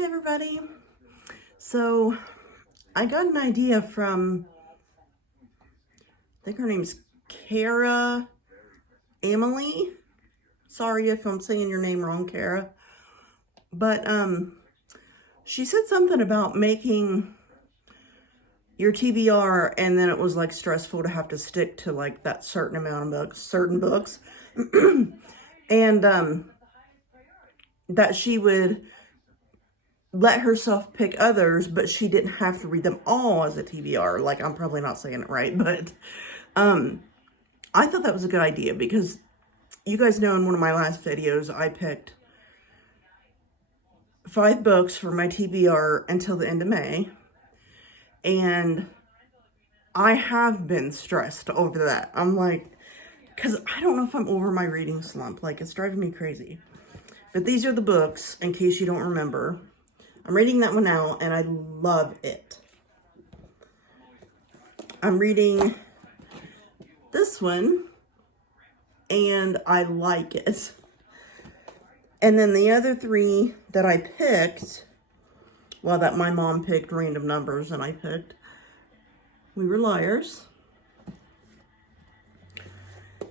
Hi everybody. So I got an idea from, I think her name's Kara Emily. Sorry if I'm saying your name wrong, Kara. But she said something about making your TBR, and then it was like stressful to have to stick to like that certain amount of books, certain books. And that she would let herself pick others, but she didn't have to read them all as a TBR. Like, I'm probably not saying it right, but I thought that was a good idea because you guys know in one of my last videos, I picked 5 books for my TBR until the end of May. And I have been stressed over that. I'm like, because I don't know if I'm over my reading slump. Like, it's driving me crazy. But these are the books, in case you don't remember. I'm reading that one now, and I love it. I'm reading this one, and I like it. And then the other 3 that I picked, well, that my mom picked random numbers, and I picked We Were Liars.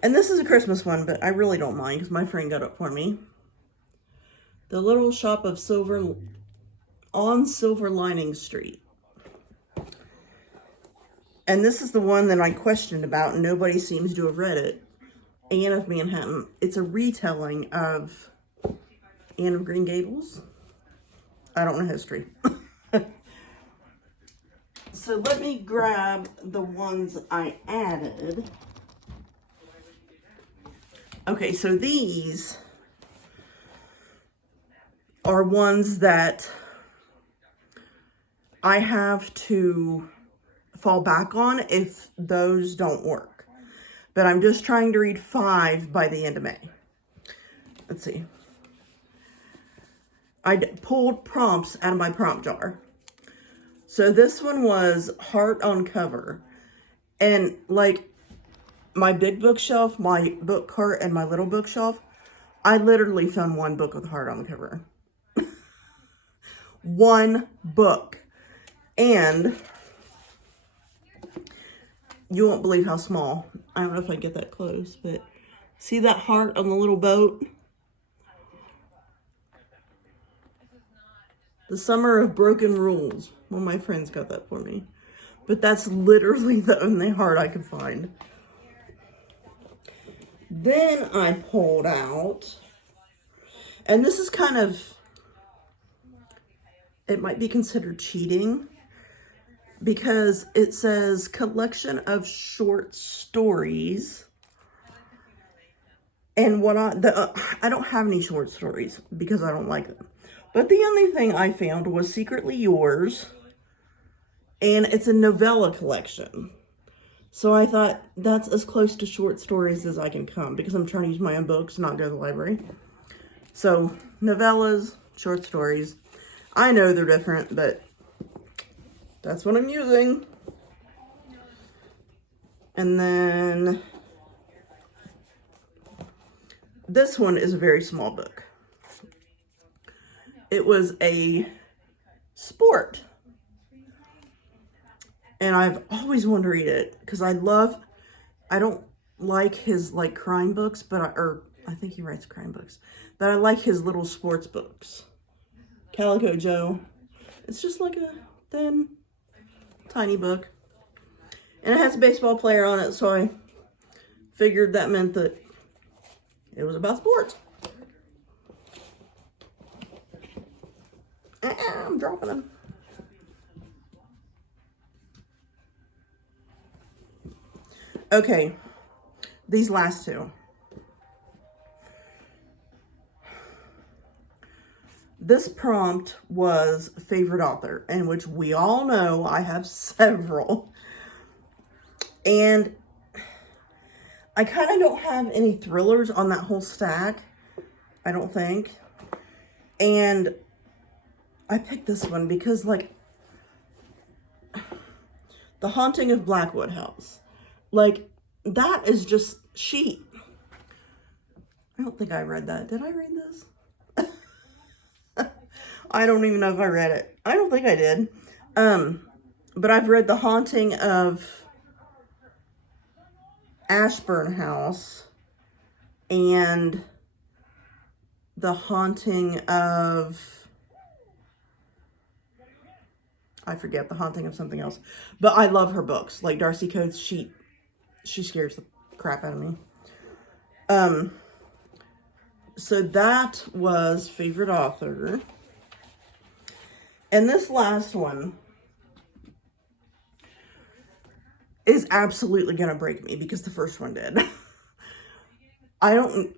And this is a Christmas one, but I really don't mind, because my friend got it for me. The Little Shop of Silver on Silver Lining Street. And this is the one that I questioned about, and nobody seems to have read it. Anne of Manhattan. It's a retelling of Anne of Green Gables. I don't know history. So let me grab the ones I added. Okay, so these are ones that I have to fall back on if those don't work. But I'm just trying to read 5 by the end of May. Let's see. I pulled prompts out of my prompt jar. So this one was Heart on Cover. And like my big bookshelf, my book cart, and my little bookshelf, I literally found one book with heart on the cover. One book. And you won't believe how small. I don't know if I get that close, but see that heart on the little boat? The Summer of Broken Rules. One of my friends got that for me. But that's literally the only heart I could find. Then I pulled out, and this is kind of, it might be considered cheating, because it says collection of short stories. And what I don't have any short stories because I don't like them. But the only thing I found was Secretly Yours, and it's a novella collection. So I thought that's as close to short stories as I can come because I'm trying to use my own books, not go to the library. So novellas, short stories. I know they're different, but that's what I'm using. And then this one is a very small book. It was a sport. And I've always wanted to read it because I don't like his like crime books, but I think he writes crime books, but I like his little sports books. Calico Joe. It's just like a thin, tiny book. And it has a baseball player on it, so I figured that meant that it was about sports. I'm dropping them. Okay, these last 2. This prompt was favorite author, in which we all know I have several. And I kind of don't have any thrillers on that whole stack, I don't think. And I picked this one because, like, The Haunting of Blackwood House. Like, that is just sheet. I don't think I read that. Did I read this? I don't even know if I read it. I don't think I did. But I've read The Haunting of Ashburn House and The Haunting of, I forget, The Haunting of something else. But I love her books. Like Darcy Coates, she scares the crap out of me. So that was favorite author. And this last one is absolutely going to break me because the first one did. I don't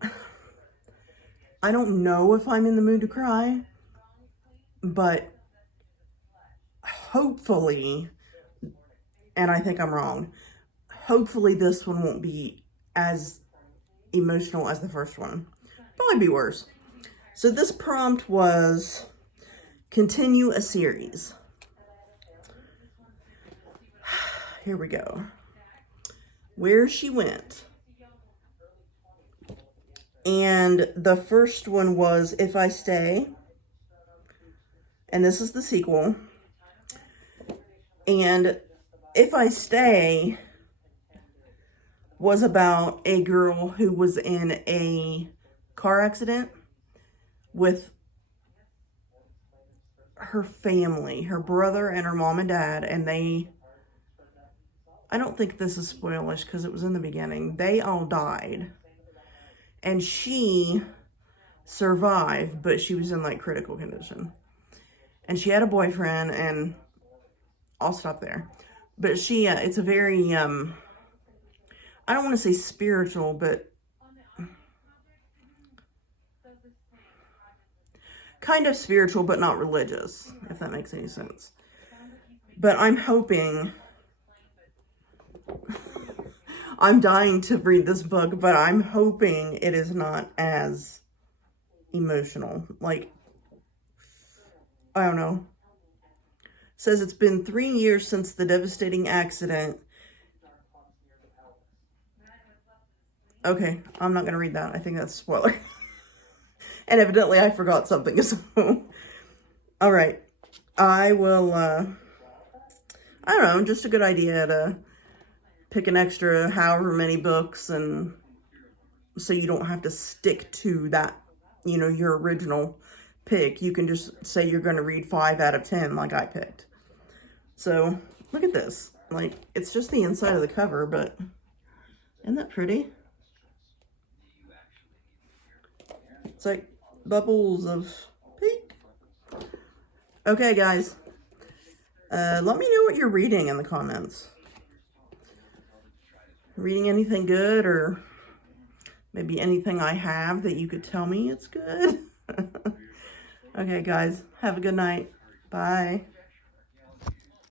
know if I'm in the mood to cry, but hopefully, and I think I'm wrong, hopefully this one won't be as emotional as the first one. Probably be worse. So this prompt was continue a series. Here we go. Where She Went. And the first one was If I Stay. And this is the sequel. And If I Stay was about a girl who was in a car accident with her family, her brother and her mom and dad, and I don't think this is spoilish because it was in the beginning. They all died. And she survived, but she was in like critical condition. And she had a boyfriend, and I'll stop there. But she, it's a very, I don't want to say spiritual, but kind of spiritual, but not religious, if that makes any sense. But I'm hoping, I'm dying to read this book, but I'm hoping it is not as emotional. Like, I don't know. It says it's been 3 years since the devastating accident. Okay, I'm not going to read that. I think that's a spoiler. And evidently I forgot something, so. All right. I will, I don't know, just a good idea to pick an extra however many books, and so you don't have to stick to that, you know, your original pick. You can just say you're going to read 5 out of 10 like I picked. So, look at this. Like, it's just the inside of the cover, but isn't that pretty? It's like bubbles of pink. Okay, guys. Let me know what you're reading in the comments. Reading anything good, or maybe anything I have that you could tell me it's good. Okay, guys. Have a good night. Bye.